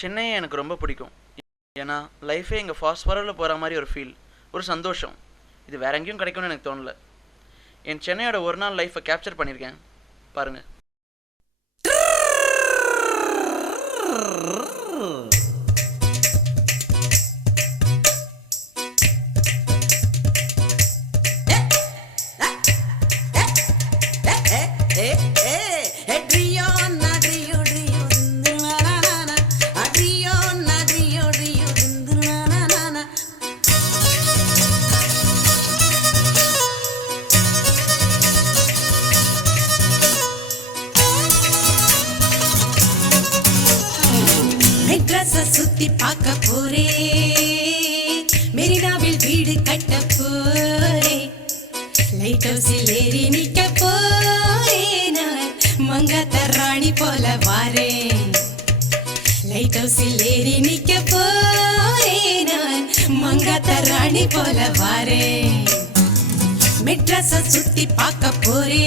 சென்னையை எனக்கு ரொம்ப பிடிக்கும். ஏன்னா லைஃபே இங்கே ஃபாஸ்ட் ஃபார்வர்டில் போகிற மாதிரி ஒரு ஃபீல், ஒரு சந்தோஷம். இது வேற எங்கேயும் கிடைக்கும்னு எனக்கு தோணலை. என் சென்னையோட ஒரு நாள் லைஃப்பை கேப்சர் பண்ணியிருக்கேன் பாருங்கள். சுத்தி பார்க்க போரே, மெரினாவில் வீடு கட்ட போரே, லைட் ஹவுஸில் ஏறி நிக்க போரே, நான் மங்காத்த ராணி போல வாரேன். லைட் ஹவுஸில் ஏறி நிக்க போரே, நான் மங்காத்த ராணி போல வாரேன். மெட்ராஸ சுத்தி பார்க்க போரே,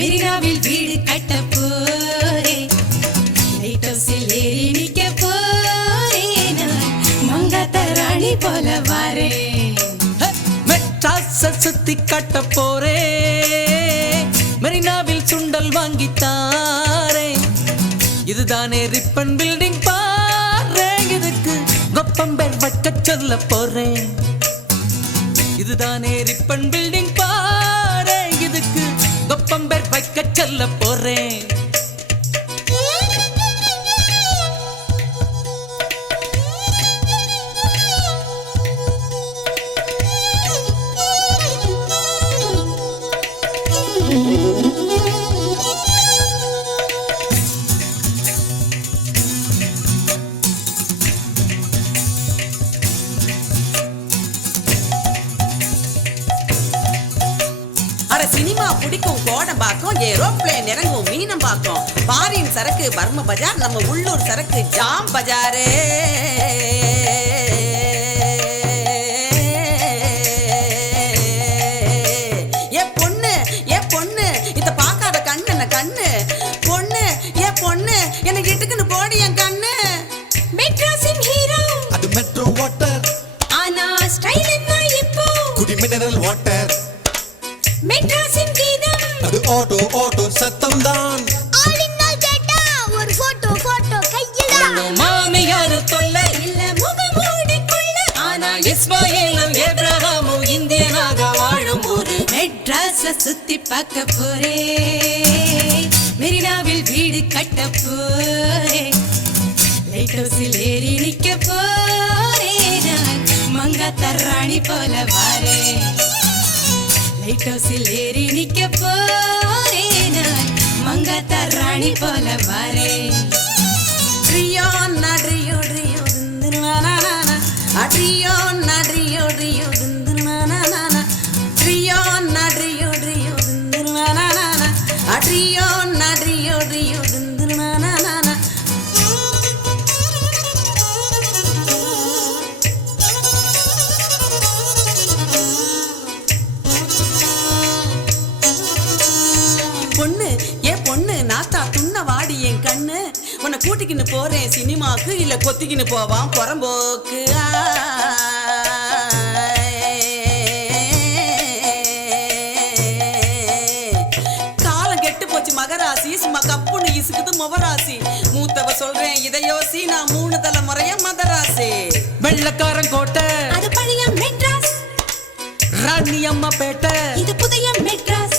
மெரினாவில் வீடு கட்ட போரே, லைட் ஹவுஸில் ஏறி நிக்க போரே, நான் மங்காத்த ராணி போல வாரேன். மெட்ராஸ சுத்தி காட்ட போரே, மெரினாவில் சுண்டல் வாங்கித்தாரே, இதுதானே ரிப்பன் பில்டிங் பாரு, இதுக்கு கொப்பம்பேர் வைக்க சொல்ல போறேன். இதுதானே ரிப்பன் பில்டிங் பாரு, இதுக்கு கொப்பம்பேர் வைக்க சொல்ல போறேன். சினிமா பிடிக்கும் கோடம்பாக்கம், ஏரோப்ளேன் இறங்கும் மீனம்பாக்கம், பாரின் சரக்கு பர்ம பஜார், நம்ம உள்ளூர் சரக்கு ஜாம் பஜாரே. ஏ பொண்ணு இத பார்க்காத கண்ணு கண்ணு பொண்ணு, ஏ பொண்ணு எனக்கு இட்டுக்குன்னு போடி என் கண்ணு. மெட்ராஸின் ஹீரோ அது மெட்ரோ வாட்டர், ஆனா ஸ்டைல் என்ன இப்போ குடி மினரல் வாட்டர். மெட்ராஸின் கீதம் அது ஆட்டோ சத்தம் தான். ஆளினால் கேட்டா ஒரு போட்டோ கையில மாமியாரு தொல்லை இல்ல முகமூடி கொள்ள, ஆனா இஸ்மாயிலும் ஏப்ரஹாமும் இந்தியனாக வாழும் ஊரு. மெட்ராஸ சுத்தி பார்க்க போரே, மெரினாவில் வீடு கட்ட போரே, லைட் ஹவுஸில் ஏறி நிக்க போரே, நான் மங்காத்த ராணி போல வாரேன். லைட் ஹவுஸில் ஏறி நிக்க போரே, நான் மங்காத்த ராணி போல வாரேன். ட்ரியோ நட்ரியோ ட்ரியோ திந்துனானா, அட்ரியோ நட்ரியோ ட்ரியோ திந்துனானா, ட்ரியோ நட்ரியோ ட்ரியோ திந்துனானா, அட்ரியோ நட்ரியோ ட்ரியோ திந்துனானா. பொண்ணு ஏ பொண்ணு நாத்தா துண்ண வாடி என் கண்ணு, உன்னை கூட்டிக்கின்னு போறேன் சினிமாக்கு, இல்ல கொத்திக்கின்னு போவான் புறம்போக்கு. காலம் கெட்டு போச்சு மகராசி, சும்மா கப்புன்னு இசுக்குது முவராசி, மூத்தவ சொல்றேன் இதை யோசி, நான் 3 தலைமுறைய மதராசி. வெள்ளக்காரன் கோட்டை அது பழைய மெட்ராஸ், ராணி அம்மா பேட்டை இது புதிய மெட்ராஸ்.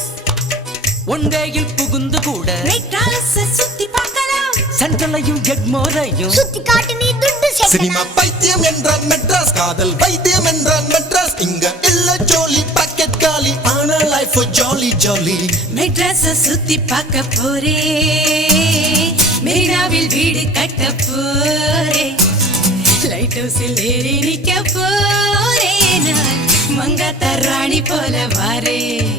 ஒன்றையில் புகுந்து கூட மெட்ராஸ சுத்தி பார்க்கலாம், சென்ட்ரலையும் எக்மோரையும் சுத்தி காட்டு நீ துட்டு சினிமா பைத்தியம் என்றான் மெட்ராஸ், காதல் வைத்தியம் என்றான் மெட்ராஸ், இங்க இல்ல ஜோலி பாக்கெட் காலி, ஆனா லைஃப் ஜாலி ஜாலி. மெட்ராஸ சுத்தி பார்க்க போரே, மெரினாவில் வீடு கட்ட போரே, லைட் ஹவுஸில் ஏறி நிக்க போரே, நான் மங்காத்த ராணி போல வாரேன்.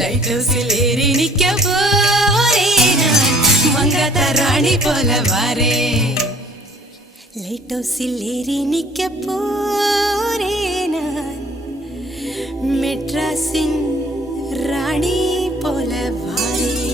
லைட் ஹவுஸில் ஏறி நிக்க போரே, நான் மங்காத்த ராணி போல வாரேன். லைட் ஹவுஸில் ஏறி நிக்க போரே, நான் மெட்ராஸின் ராணி போல வாரேன்.